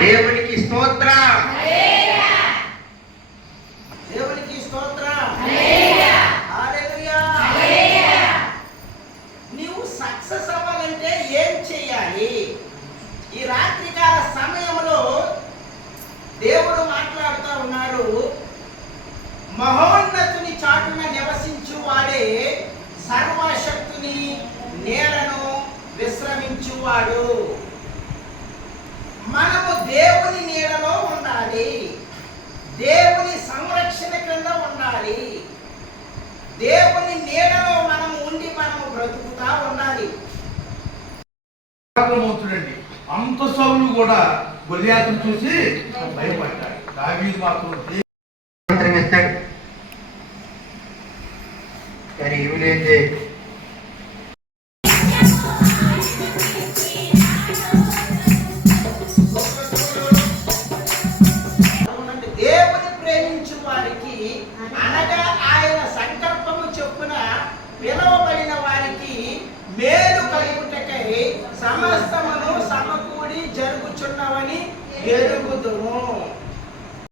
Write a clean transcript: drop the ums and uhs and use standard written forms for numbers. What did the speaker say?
దేవునికి స్తోత్రం. దేవునికి స్తోత్రం. నీవు సక్సెస్ అవ్వాలంటే ఏం చేయాలి? ఈ రాత్రికాల సమయంలో దేవుడు మాట్లాడుతూ ఉన్నాడు. మహోన్నతుని చాటున నివసించు వాడే సర్వశక్తుని నేలను విశ్రమించువాడు. మనము దేవుని నీడలో ఉండాలి, దేవుని సంరక్షణ క్రింద ఉండాలి, దేవుని నీడలో మనము ఉండి మనము బ్రతుకుతా ఉండాలి. అంత సౌలు కూడా గొలియాతును చూసి భయపడ్డాడు. దావీదు మాత్రం ఇస్తాడు, కానీ ఇవిలేందే దేవుని ప్రేమించు వారికి అనగా ఆయన సంకల్పము చొప్పున పిలువబడిన వారికి మేలు కలుగుటకై సమస్తమును సమకూడి జరుగుచున్నవని ఎరుగుదుము.